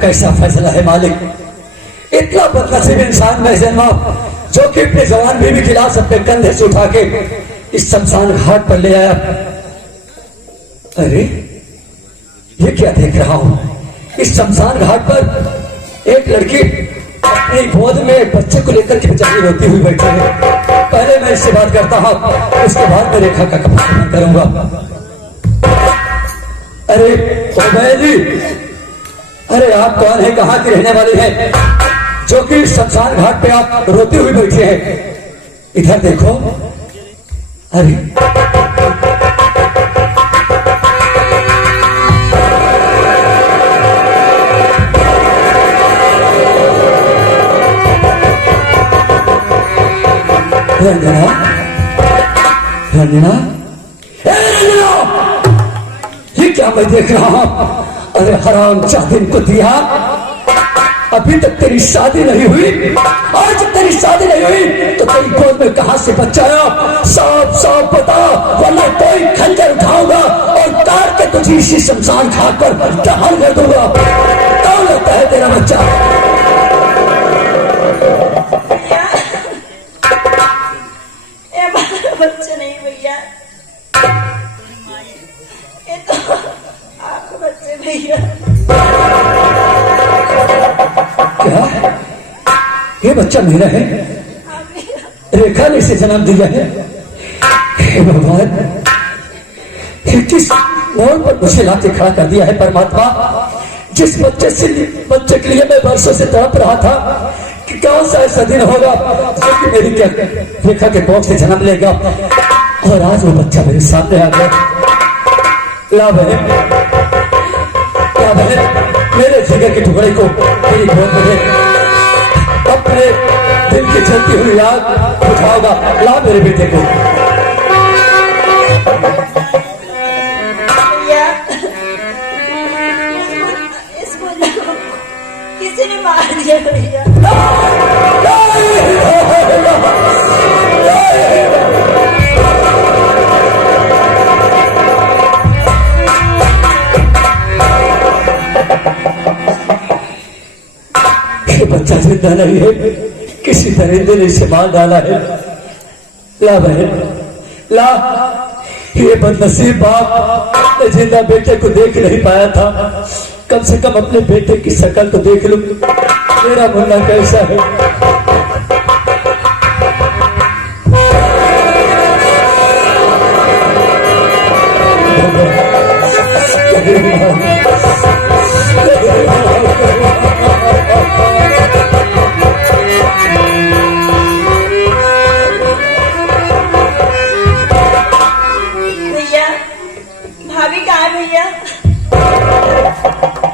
कैसा फैसला है मालिक। इतना बदनसीब इंसान में जन्मा जो कि अपने जवान बीवी की लाश अपने कंधे से उठा के इस शमशान घाट पर ले आया। अरे ये क्या देख रहा हूं, इस शमशान घाट पर एक लड़की अपनी गोद में एक बच्चे को लेकर के बेचारी रोती हुई बैठी है। पहले मैं इससे बात करता हूं, उसके बाद मैं रेखा का कफन करूंगा। अरे जी, अरे आप कौन है, कहाँ की रहने वाली है जो कि शमशान घाट पे आप रोती हुई बैठी है? इधर देखो। अरे रंजना, रंजना, रंजना, ये क्या मैं देख रहा हूं? अरे हराम जादिन को दिया, अभी तक तेरी शादी नहीं हुई, आज तेरी शादी नहीं हुई तो तेरी गोद में कहां से बच्चा आया? साफ साफ बता, वरना कोई खंजर उठाऊंगा और काट के तुझे इसी शमशान घाट पर दफन कर दूंगा। कौन लगता है तेरा बच्चा? बच्चा नहीं भैया, ये तो आपके बच्चे भैया। क्या ये बच्चा मेरा है? रेखा ने इसे जन्म दिया है? हे भगवान, किस मोड़ पर मुझे लाके खड़ा कर दिया है परमात्मा। जिस बच्चे के लिए मैं वर्षों से तड़प रहा था कि कौन सा ऐसा दिन होगा जो कि मेरी रेखा के कोख से जन्म लेगा, और आज वो बच्चा मेरे सामने आ गया। ला बहन, क्या बहन, मेरे जिगर के टुकड़े को मेरी गोद में दे, अपने दिल की जलती हुई आग बुझाओगा। ला मेरे बेटे को। इसको किसी ने मार दिया भैया। बच्चा जिंदा नहीं है, किसी दरिंदे ने इसे मार डाला है। ला बहन, ला। ये बदनसीब बाप अपने जिंदा बेटे को देख नहीं पाया था, कम से कम अपने बेटे की शक्ल तो देख लूं, मेरा मुन्ना कैसा है।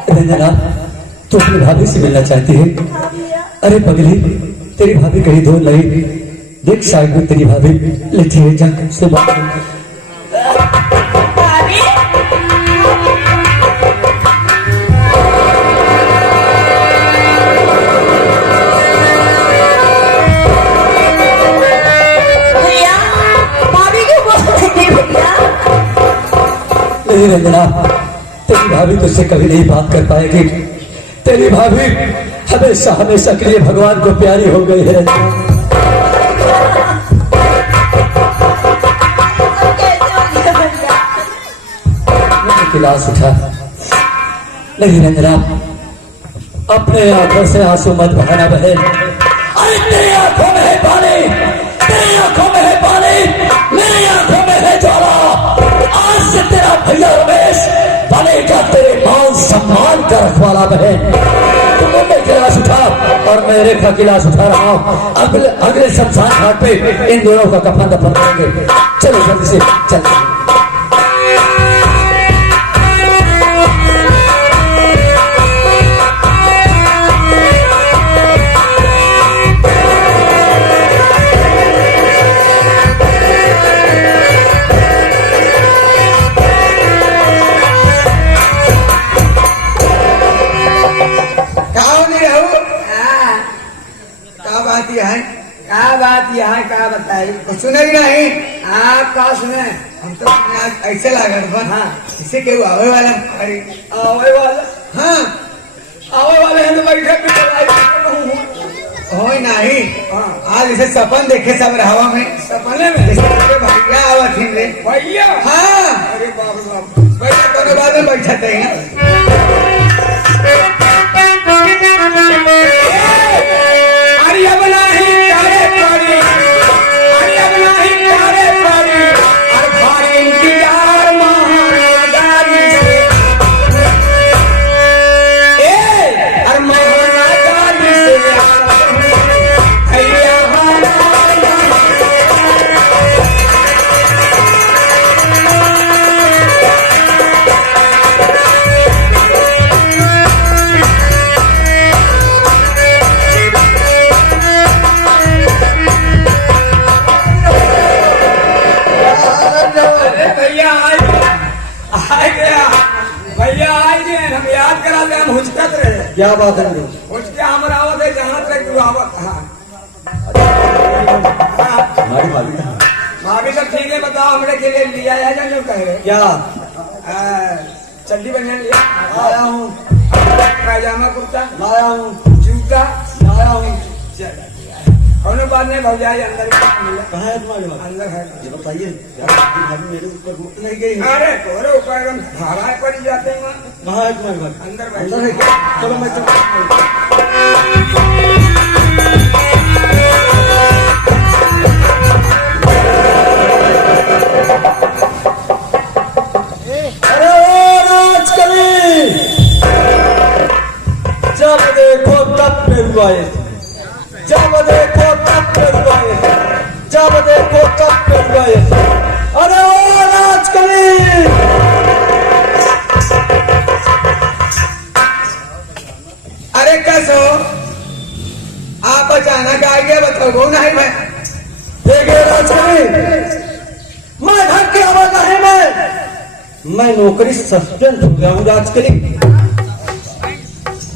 रंजना, तू अपनी भाभी से मिलना चाहती है? अरे पगली, तेरी भाभी कहीं दूर नहीं, देख साइड में तेरी भाभी लेटी है, जा उससे बात कर। नहीं रंजना, तेरी भाभी तुझसे कभी नहीं बात कर पाएगी। तेरी भाभी हमेशा हमेशा के लिए भगवान को प्यारी हो गई है रंजना। गिलास उठा। नहीं रंजना, अपने आंखों से आंसू मत बहाना बहन। अरे तेरी आंखों में है पानी, तेरी आंखों में है पानी, मेरी आंखों में है ज्वाला। आज से तेरा भैया रमेश बनेगा तेरे मान सम्मान का रखवाला बहन। तुम अपने गिलास उठा और मैं रेखा गिलास उठा रहा हूँ। अगले शमशान घाट पे इन दोनों का कफन दफन करेंगे। चलो जल्दी से चल। बात यहाँ क्या बताई, सुने नहीं आप कहा सुने, हम तो ऐसे लगा। हाँ, इसे क्यों आवे वाला, आवे वाला। हाँ, आवे वाले हैं तो बैठे पे हो नहीं आज इसे सपन देखे सब हवा में सपने में भैया आवा थी रे भैया। हाँ अरे बाप रे बाप। बैठा तो बाद में बैठा थे अरे अब नहीं तारे पारी, अरे अब नहीं तारे पारी, अरे भारी इंतजार महागारी से, अरे महागारी से भैया भैया आ गया भैया आ गए हम याद करा दे हम हुचकत रहे। क्या बात है हुचके हम आवत है जहाँ तक तू आवत। हाँ हमारी भाभी कहाँ भाभी सब ठीक है बताओ हमने के लिए लिया है या जो कहे क्या चड्डी बनियान लिया आया हूँ पैजामा कुर्ता लाया हूँ जूता लाया हूँ कौनो बात नहीं भौजाई अंदर मिला कहाँ है तुम्हारी भाभी अंदर है। ये बताइए भाभी मेरे ऊपर घूट नहीं गई है अरे तोरे ऊपर एकदम धाराएं पड़ जाते हैं वहाँ। कहाँ है तुम्हारी भाभी अंदर अंदर है क्या चलो मैं अरे ओ राजकली जब देखो तब पेरुआए जब देखो तब पेरुआए जब देखो तब पेरुआए अरे ओ राजकली अरे कैसे हो आप अचानक आ गया बताओ नहीं मैं देखिए राजकली मैं घर की आवाज है मैं नौकरी सस्पेंड हो गया हूँ राजकली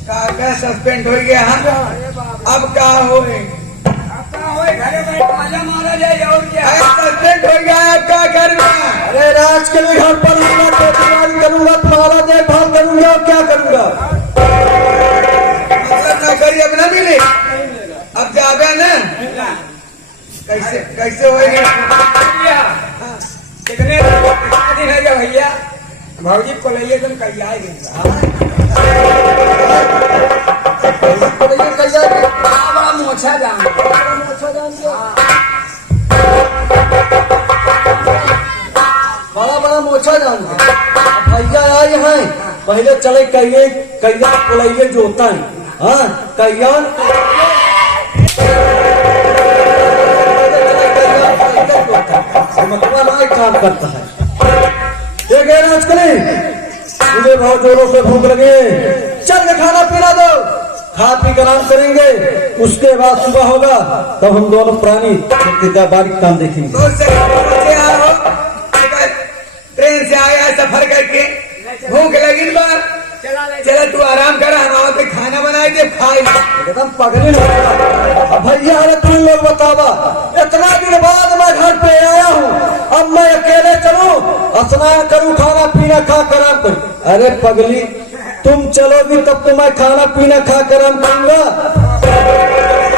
क्या सस्पेंड हो गया अब क्या हो घरे बैठ मजा मारा जाए और क्या। सस्पेंड हो गया अब क्या करना अरे राजकली घर पर खेती करूंगा तुम्हारा देखभाल करूंगा और क्या करूंगा मतलब नौकरी अब न मिली अब जाबे न कैसे कैसे होएगा भैया कितने दिन है भैया भाजी को ले तुम कहीं आएगी बड़ा मोछा जान बड़ा बड़ा मोछा जान भैया आए हैं पहले चले कहिए कैया कोलैये जोता है हाँ कैया मतलब काम करता है देखे राजकली मुझे बहुत जोरों से भूख लगी चल के खाना पीना दो खा पी कर आराम करेंगे उसके बाद सुबह होगा तब हम दोनों प्राणी बारीक काम देखेंगे ट्रेन से आया सफर करके भूख लगी बार चलो तू आराम कर हम वहाँ पे खाना बनाए थे खाए एकदम पगली अब भैया अरे तुम लोग बतावा इतना दिन बाद मैं घर पे आया हूँ अब मैं अकेले चलूं स्नान करूं खाना पीना खा कर आराम करूं अरे पगली तुम चलोगी तब तो मैं खाना पीना खा कर आराम करूंगा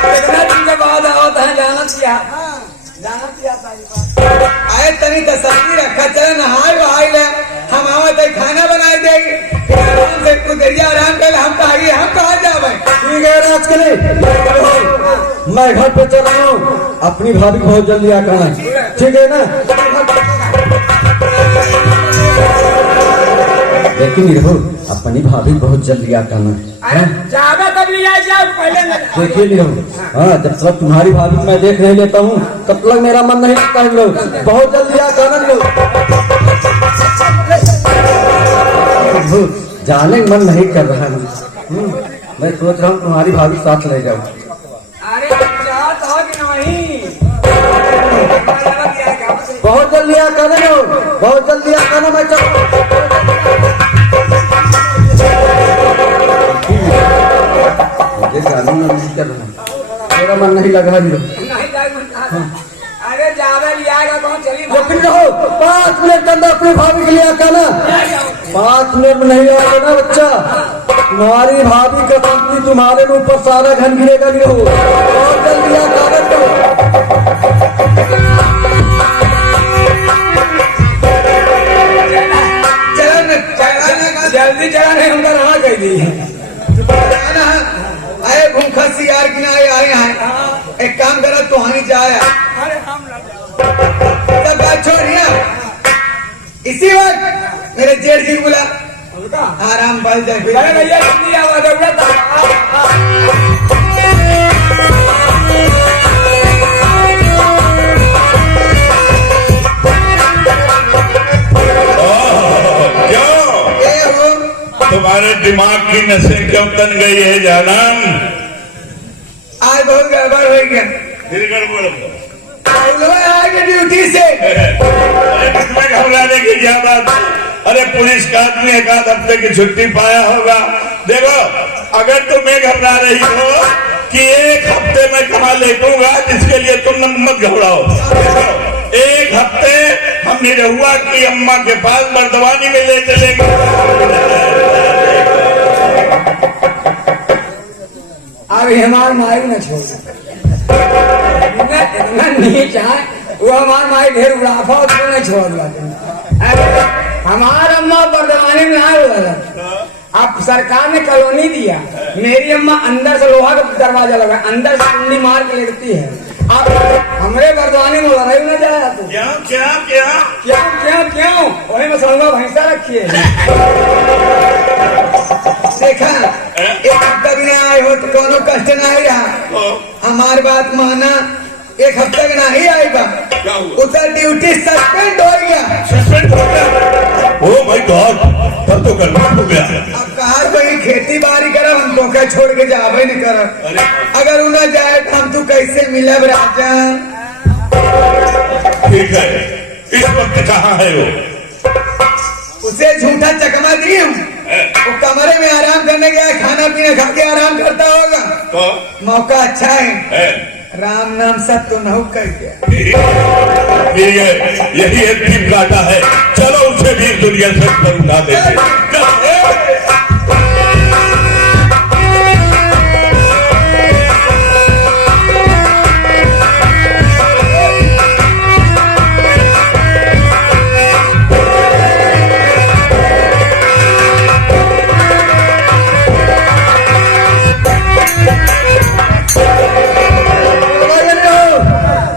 कितना दिन के बाद आवत है जाना आए तनी तसल्ली रखा चले नहाए वहाए ले हम आवत है खाना बनाए देगी आराम से कुदरिया आराम कर हम कहाँ जावे ठीक है राजकली मैं घर पे चल रहा हूँ अपनी भाभी बहुत जल्दी आ करना ठीक है ना लेकिन रहो अपनी भाभी बहुत जल्दी आ करना जावे तब लिया जाओ पहले देखिए नहीं रहो हाँ जब तक तुम्हारी भाभी मैं देख नहीं लेता हूँ तब तक मेरा मन नहीं लगता है लोग बहुत जल्दी आ करना लोग जाने मन नहीं कर रहा है मैं सोच रहा हूँ तुम्हारी भाभी साथ ले जाऊँ अरे चाहत हो कि नहीं बहुत जल्दी आ करना लोग बहुत जल्दी आ करना मैं मुझे जाने मन नहीं कर रहा मेरा मन नहीं लगा अरे ज्यादा लिया कौन चली लेकिन रहो 5 मिनट के अंदर अपनी भाभी के लिए आना 5 मिनट में नहीं आएगा ना बच्चा तुम्हारी भाभी का पत्नी तुम्हारे ऊपर सारा घन गिरेगा गिरो और जल्दी आ कागज करो। जल्दी चला नहीं हमका रहा कह दी आए भूखा सियार की ना आए हैं। एक काम करा तो हानि जाए सब बात छोड़िया। इसी वक्त मेरे जेठ जी बोला आराम बल जाए भैया जल्दी आवाज तुम्हारे दिमाग की नसें क्यों तन गई है जानम? आज बहुत गड़बड़ हो गया। फिर गड़बड़ आगे ड्यूटी से इसमें घबराने की क्या बात है? अरे पुलिस का आदमी एक आध हफ्ते की छुट्टी पाया होगा। देखो अगर तुम्हें घबरा रही हो कि एक हफ्ते में कमा लेटूंगा, जिसके लिए तुम मत घबराओ। एक हफ्ते हम निरहुआ की अम्मा के पास बर्दवानी में ले चलेंगे। अभी हमारे माई न छोड़ इतना नीच है वो हमारे माई ढेर उड़ाफा उसको नहीं छोड़ हमारा अम्मा बर्दवानी में आए हुआ। अब सरकार ने कॉलोनी दिया, मेरी अम्मा अंदर से लोहा का दरवाजा लगा, अंदर से कुंडी मार के लेती है। अब हमरे बर्दवानी में लड़ाई न जाया तो क्या क्या क्या क्यों क्यों क्यों वही मुसलमान भैंसा रखी है। देखा एक हफ्ता भी नहीं आए हो तो कोनो कष्ट नहीं रहा। हमारी बात माना, एक हफ्ता भी नहीं आएगा उधर ड्यूटी सस्पेंड हो गया। सस्पेंड हो गया? ओ माय गॉड, तब तो गड़बड़ हो गया। अब कहा कोई खेती बाड़ी करा हम तो क्या छोड़ के जावे नहीं करा। अगर उन्हें जाए तो हम तू कैसे मिलब राजा? ठीक है, इस वक्त कहाँ है वो? उसे झूठा चकमा दी हूँ, वो कमरे में आराम करने गया, खाना पीना खा के आराम करता होगा। तो मौका अच्छा है, राम नाम सब तो नहु कर गया। यही एक दीप काटा है। चलो उसे भी दुनिया से पर उठा देते।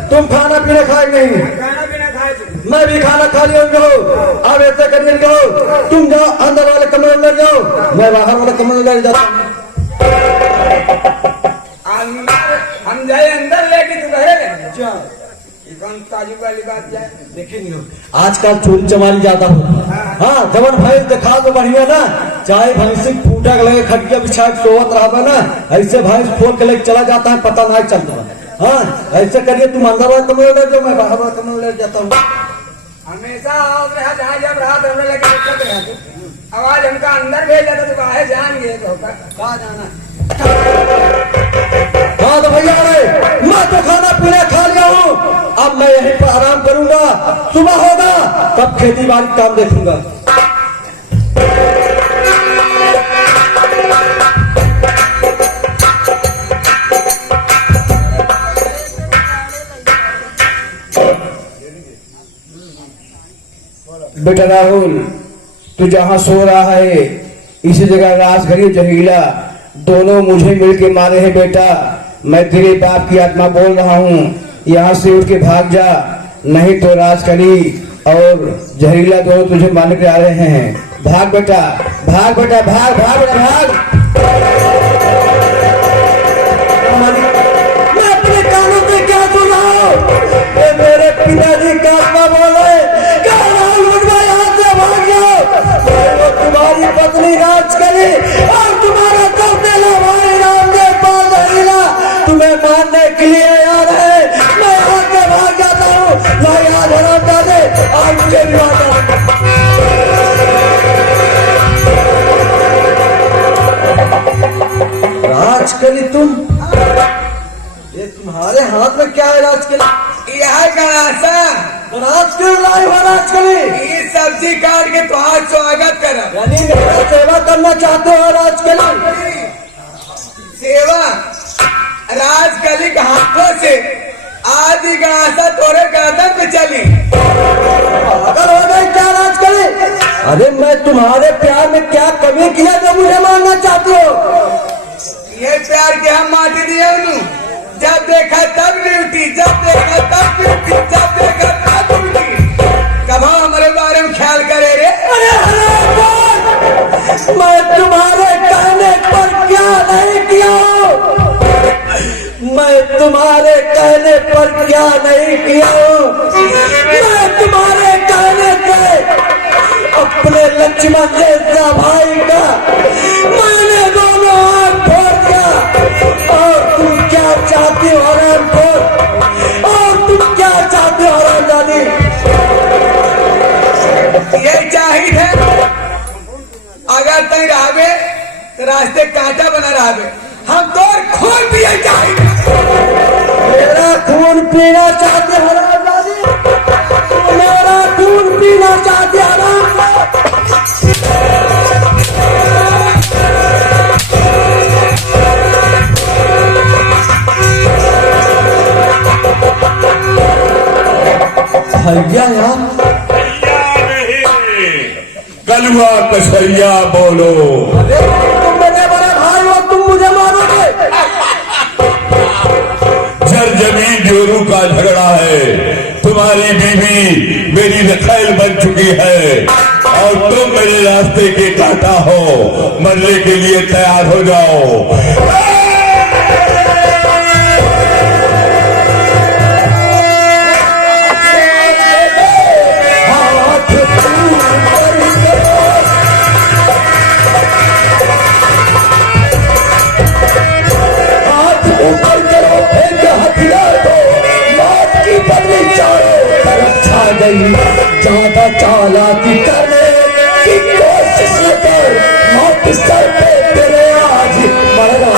तुम खाना पीना खाए नहीं, मैं भी खाना खा लिया हूँ। अब ऐसा करिए तुम जाओ अंदर वाले कमरे में जाओ, मैं बाहर वाले कमरे में जाता हूँ। हम जाए अंदर लेके तू रहे ताजी वाली बात जाए। देखिए आजकल चोरी चमारी ज्यादा होता है। हाँ जवन भाई दिखा तो बढ़िया ना, चाहे भैंस फूटा के लगे खटिया बिछा के सोवत रहा ना, ऐसे भैंस खोल के लेके चला जाता है, पता नहीं चलता। हाँ ऐसे करिए तुम अंदर वाले कमरे में जाओ, मैं बाहर वाले कमरे में ले जाता हूँ। हमेशा जहाँ जब रात हमने लगे आवाज हमका अंदर भेज जाता तो बाहर जान गए तो कहा जाना। हाँ तो भैया मैं तो खाना पीना खा लिया हूँ, अब मैं यहीं पर आराम करूंगा। सुबह होगा तब खेती बाड़ी काम देखूंगा। बेटा राहुल, तू जहाँ सो रहा है इसी जगह राजघरी जहीला दोनों मुझे मिलके मारे हैं। बेटा मैं तेरे बाप की आत्मा बोल रहा हूँ, यहाँ से उठ के भाग जा, नहीं तो राजकरी और जहरीला दोनों तुझे मारने के आ रहे हैं। भाग बेटा, भाग बेटा, भाग भाग बेटा भाग। मैं अपने कानों से क्या सुन रहा हूँ? मेरे पिताजी का आत्मा बोले तुम्हारी पत्नी राजकरी और तुम्हारा कौशला भाई रामदेव पाल रहीला तुम्हें मारने के लिए यार है। मैं यहाँ से भाग जाता हूँ, मैं यहाँ धराता दे और मुझे भी राजकरी तुम, ये तुम्हारे हाथ में क्या है राजकरी? यह गणासा राजकली लाई हो राजकली, ये सब्जी काट के तुम्हारा स्वागत करा, यानी मेरा सेवा करना चाहते हो राजकली? सेवा राजकली के हाथों से आदि का आशा तोरे गर्दन पे चली, अगर हो गई क्या राजकली? अरे मैं तुम्हारे प्यार में क्या कमी किया जो मुझे मानना चाहती हो? ये प्यार के हम माटी दिए उन्हें, जब देखा तब ड्यूटी, जब देखा तब ड्यूटी, जब देखा तब ड्यूटी, कब हमारे बारे में ख्याल करे रे? अरे मैं तुम्हारे कहने पर क्या नहीं किया, मैं तुम्हारे कहने पर क्या नहीं किया, मैं तुम्हारे कहने पे अपने लक्ष्मण जैसा भाई का मैंने दोनों हाथ फोड़ दिया, और तुम क्या चाहती हो हरामखोर, और तुम क्या चाहती हो हरामजादी? ये चाहिए अगर तुम रहे तो रास्ते कांटा बना रहे, हम तो खून पिए चाहिए, मेरा खून पीना चाहते हरामजादी, मेरा खून पीना चाहते हराम। भैया यार, कलुआ कसैया बोलो, तुम मेरे बड़े भाई हो, तुम मुझे मारोगे? जर जमीन जोरू का झगड़ा है, तुम्हारी बीवी मेरी नखैल बन चुकी है, और तुम मेरे रास्ते के कांटा हो, मरने के लिए तैयार हो जाओ। ज्यादा चालाकी करने की कोशिश न कर, मौत सर पे तेरे आज मरना।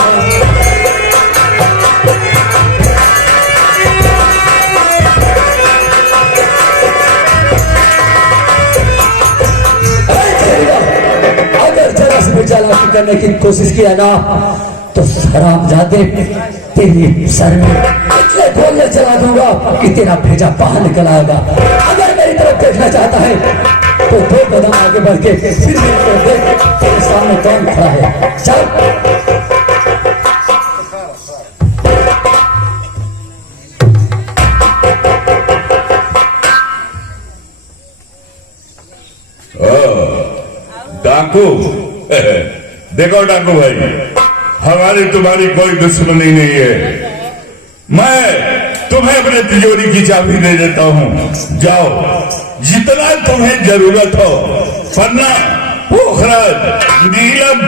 अगर जरा से भी चालाकी करने की कोशिश किया ना तो हरामजादे तेरी सर में इतने गोले चला दूंगा कि तेरा भेजा बाहर निकल आएगा। अगर मेरी तरफ देखना चाहता है तो दो कदम आगे बढ़ के फिर देख तेरे सामने कौन खड़ा है। चल डाकू, देखो डाकू भाई, हमारी तुम्हारी कोई दुश्मनी नहीं है, मैं तुम्हें अपने तिजोरी की चाबी दे देता हूँ, जाओ जितना तुम्हें जरूरत हो, पन्ना पोखरज नीलम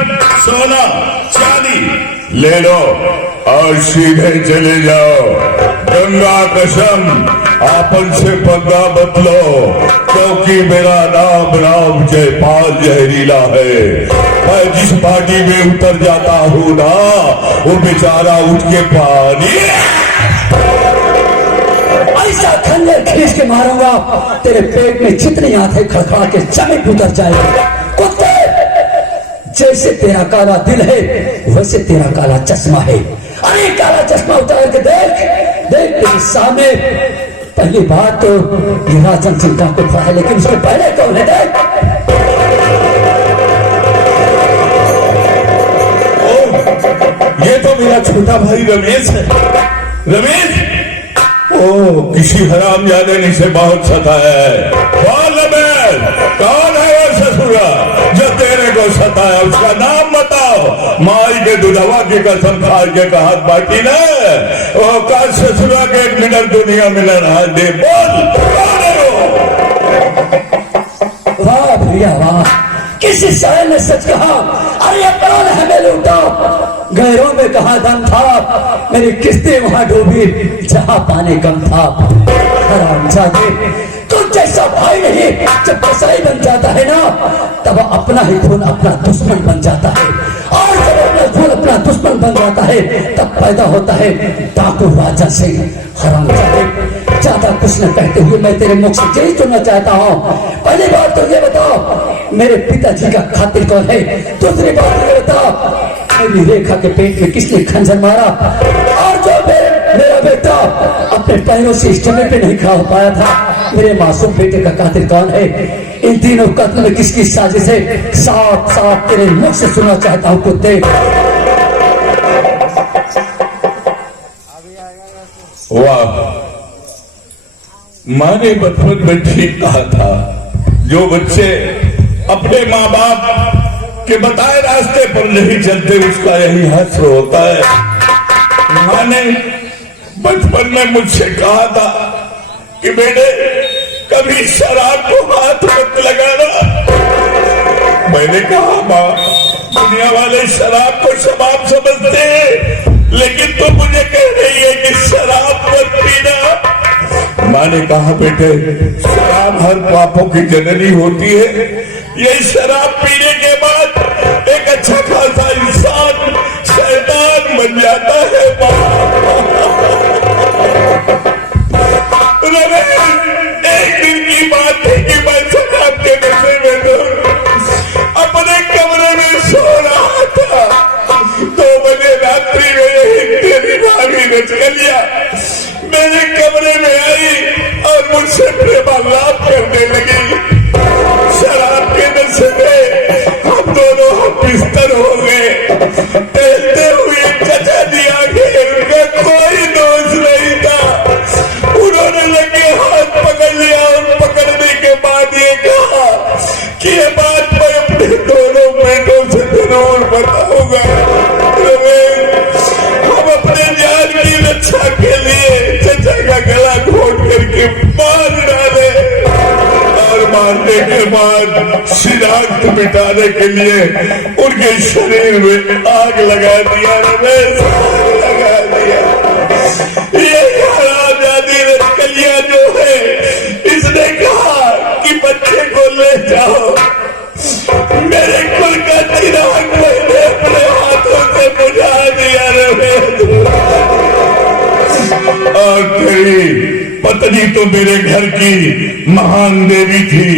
सोना चांदी ले लो और सीधे चले जाओ। गंगा कसम आपन से पगड़ा बदलो, क्योंकि मेरा नाम राम जयपाल जहरीला है। मैं जिस पार्टी में उतर जाता हूँ ना, वो बेचारा उठ के पानी ऐसा खंजर खींच के मारूंगा तेरे पेट में जितनी आंखें खड़खड़ा के जमीन उतर जाएगी। कुत्ते, जैसे तेरा काला दिल है वैसे तेरा काला चश्मा है। अरे काला चश्मा उतार के देख देख तेरे सामने। पहली बात तो राजन सिंह का को है, लेकिन उसके पहले कौन है देख। ये तो मेरा छोटा भाई रमेश है। रमेश, ओ किसी हरामजादे ने इसे बहुत सताया है। कौन रमेश, कौन है वो ससुरा जो तेरे को सताया? उसका नाम बताओ। माई के दुधवा की कसम खा के कहा बाकी ना, वो कल ससुरा के एक मिनट दुनिया में न रहा दे। बोल कौन है वो? वाह भैया वाह, किसी शायर ने सच कहा। अरे अपना हमें लूटा, गैरों में कहा दम था, मेरी किस्तें वहां डूबी जहां पानी कम था। हरामजादे, तू जैसा भाई नहीं, जब कसाई बन जाता है ना, तब अपना ही खून अपना दुश्मन बन जाता है। और जब अपना खून अपना दुश्मन बन जाता है, तब पैदा होता है डाकू राजा सिंह। हरामजादे, ज्यादा कुछ न कहते हुए मैं तेरे मुख से यही सुनना चाहता हूँ। पहली बात तो ये बताओ मेरे पिताजी का खातिर कौन है? दूसरी बात ये बताओ मेरी रेखा के पेट में किसने खंजर मारा? और जो मेरा बेटा अपने पैरों से इस समय पे नहीं खड़ा हो पाया था, मेरे मासूम बेटे का कातिल कौन है? इन तीनों कत्ल में किसकी साजिश है? साफ साफ तेरे मुख से सुनना चाहता हूँ कुत्ते। वाह, माँ ने बचपन में ठीक कहा था, जो बच्चे अपने माँ बाप के बताए रास्ते पर नहीं चलते उसका यही हश्र होता है। माँ ने बचपन में मुझसे कहा था कि बेटे कभी शराब को हाथ मत लगाना। मैंने कहा माँ, दुनिया वाले शराब को शबाब समझते हैं, लेकिन तो मुझे कह रही है कि शराब मत पीना। माँ ने कहा बेटे शराब हर पापों की जननी होती है, यही शराब पीने के बाद एक अच्छा खासा इंसान शैतान बन जाता है। एक दिन की बात है कि मैं शराब के नशे में अपने कमरे में सो रहा था, 2 बजे रात्रि में तेरी भाभी ने चलिया मेरे कमरे में आई और मुझसे प्रेमालाप करने लगी। शराब के नशे में हम दोनों बिस्तर हो गए। टहलते हुए चचा जी आगे, उनका कोई दोष नहीं था। उन्होंने लगे हाथ पकड़ लिया और पकड़ने के बाद ये कहा कि ये बात मैं अपने दोनों बेटों से जरूर बताऊंगा। हम अपने जान की रक्षा के लिए चचा का गला घोट करके मार डाले और मारने के बाद शिनाख्त मिटाने के लिए उनके शरीर में आग लगा दिया। रमेश, लगा दिया। ये हरामजादी रतकलिया जो है, इसने कहा कि बच्चे को ले जाओ, मेरे कुल का चिराग मैंने अपने हाथों से बुझा दिया। रमेश, और तेरी पत्नी तो मेरे घर की महान देवी थी,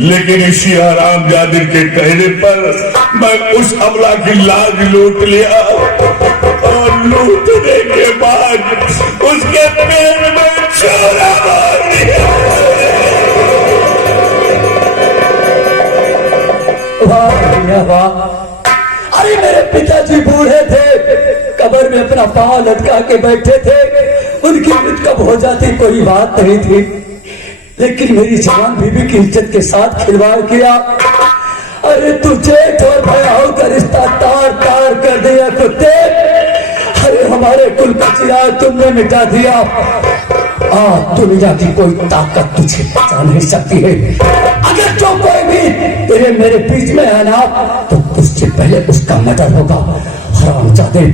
लेकिन इसी हरामजादी के कहने पर मैं उस अबला की लाज लूट लिया और लूटने के बाद उसके पेट में छोरा मार दिया। वाह वाह, अरे मेरे पिताजी बूढ़े थे, कब्र में अपना पांव लटका के बैठे थे, उनकी मृत्यु कब हो जाती कोई बात नहीं थी, लेकिन मेरी जवान बीबी की इज्जत के साथ खिलवाड़ किया। अरे तू जेठ और भयाओं का रिश्ता तार तार कर दिया कुत्ते। अरे हमारे कुल का चिराग तुमने मिटा दिया। दुनिया की कोई ताकत तुझे बचा नहीं सकती है। अगर जो कोई भी तेरे मेरे बीच में है ना, तो तुझसे पहले उसका मर्डर होगा। हरामजादे,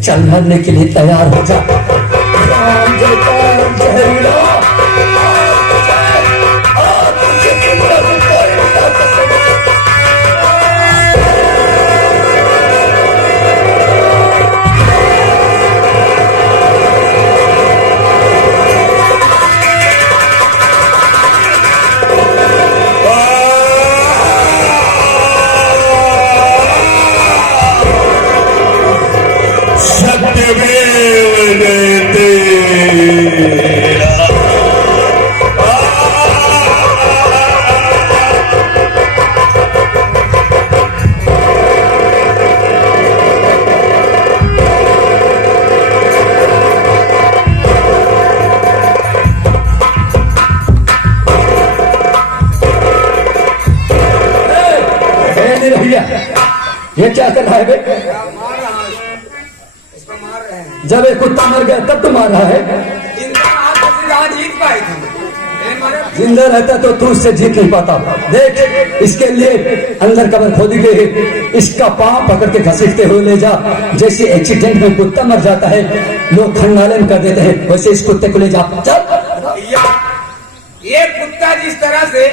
चल मरने के लिए तैयार हो जा। जहरीला ये क्या कर रहा है बे? जब एक कुत्ता मर गया तब तो मार रहा है। जिंदा रहता तो तू उससे जीत नहीं पाता। देख, इसके लिए अंदर कब्र खोदी गई है, इसका पांव पकड़ के घसीटते हुए ले जा। जैसे एक्सीडेंट में कुत्ता मर जाता है, लोग खंडालन कर देते हैं, वैसे इस कुत्ते को ले जा। चल। ये कुत्ता जिस तरह से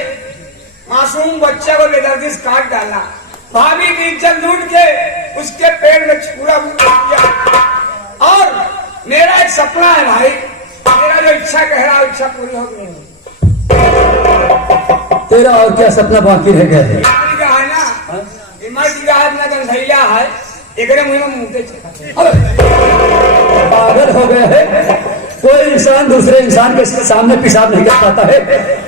मासूम बच्चा को बेदर्दी से काट डाला, भाभी की इज्जत लूट के उसके पेड़ में छुरा किया। और मेरा एक सपना है भाई, मेरा जो इच्छा कह रहा इच्छा पूरी हो गई। तेरा और क्या सपना बाकी रह गया है? इमारती का है ना, इमारती का हाथ ना गंधैया है, एकरे मुंह में मुंहते चखा। पागल हो गया है? कोई इंसान दूसरे इंसान के सामने पेशाब नहीं कर पाता है,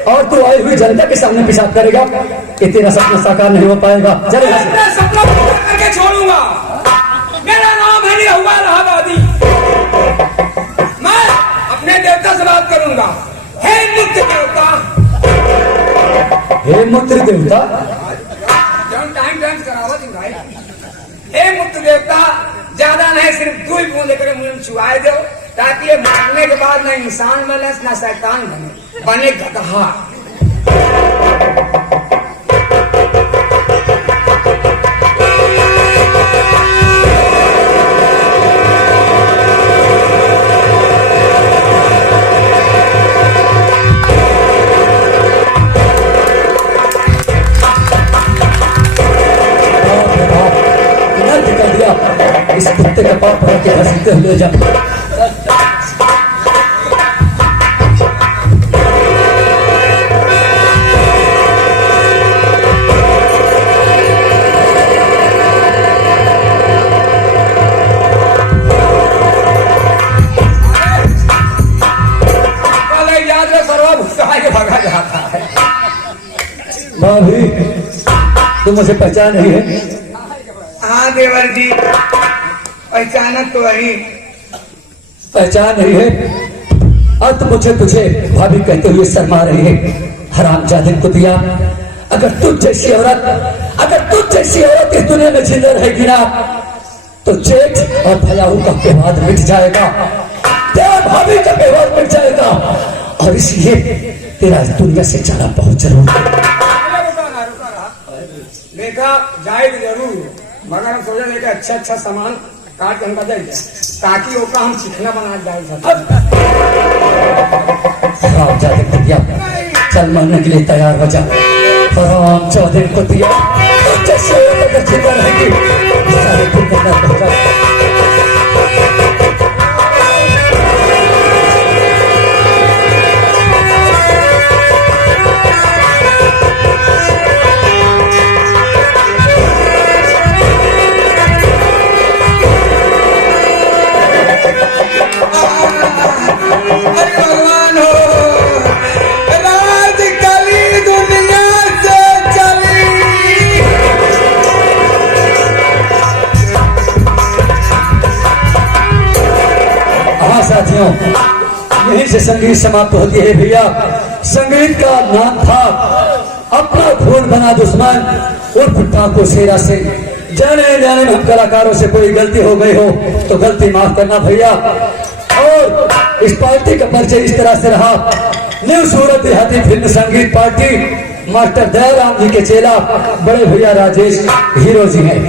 और तू आई हुई जनता के सामने पेशाब करेगा? कि तेरा सपना साकार नहीं हो पाएगा। चल यहाँ से। मैं सपना पूरा करके छोड़ूंगा। मेरा नाम है निहुआ इलाहाबादी। मैं अपने देवता से बात करूंगा। हे मुक्त देवता, हे मूत्र देवता, जब टाइम डांस करावा दी भाई। हे मुक्त देवता, ज्यादा नहीं, सिर्फ 2 बूंद लेकर मुंह में चुआए दो, ताकि ये मरने के बाद ना इंसान बने ना शैतान बने गधा। इस कुत्ते का पाप भर के घसीटते हुए जा। याद में सर्वभूत के भगा जाता है। भाभी, तुम मुझे पहचान नहीं है? हाँ देवर जी, पहचानक तो वही। पहचान नहीं है? अब तो मुझे तुझे भाभी कहते हुए शर्मा रही है। हरामजादे कुतिया, अगर तुझ जैसी औरत इस दुनिया में जिंदा रहेगी ना, तो जेठ और भयाहू का विवाद मिट जाएगा, तेरा भाभी का विवाद मिट जाएगा, और इसलिए तेरा इस दुनिया से जाना बहुत जरूरी है। देखा जाए जरूर, मगर हम सोचे लेकर अच्छा सामान काट के हमका दे दिया, ताकि ओका हम चिकना बना जाए। हरामजादे कुतिया, चल मरने के लिए तैयार हो जा। हरामजादे कुतिया, तुझ जैसी औरत अगर जिंदा रहेगी, सारे दुनिया में पहुंचा। भगवान हो, राज कली दुनिया से चली। हाँ साथियों, यहीं से संगीत समाप्त होती है भैया। संगीत का नाम था अपना खून बना दुश्मन उर्फ ठाकुर शेरा से। जाने जाने में हम कलाकारों से कोई गलती हो गई हो तो गलती माफ करना भैया। और इस पार्टी का परिचय इस तरह से रहा। न्यू सूरत देहाती फिल्म संगीत पार्टी, मास्टर दयाराम जी के चेला बड़े भैया राजेश हीरो जी हैं।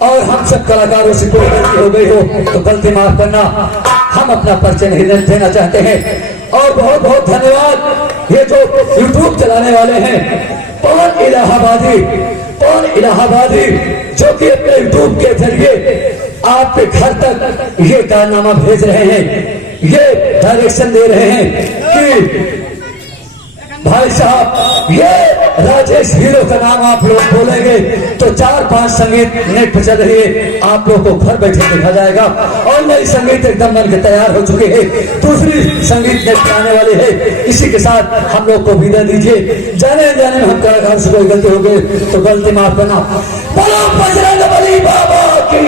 और हम सब कलाकारों से कोई गलती हो गई हो तो गलती माफ करना। हम अपना परिचय नहीं देना चाहते हैं। और बहुत बहुत धन्यवाद ये जो यूट्यूब चलाने वाले हैं, पवन इलाहाबादी, जो कि अपने यूट्यूब के जरिए आपके घर तक ये कारनामा भेज रहे हैं, ये डायरेक्शन दे रहे हैं कि भाई साहब ये राजेश हीरो का नाम आप लोग बोलेंगे तो 4-5 संगीत नेट पर चल रही है, आप लोग को घर बैठे देखा जाएगा। और नई संगीत एकदम बन के तैयार हो चुकी है, दूसरी संगीत नेट पर आने वाली है। इसी के साथ हम लोग को विदा दीजिए। जाने जाने में हम कलाकार से कोई गलती हो गई तो गलती माफ करना। बोलो बजरंग बली बाबा की।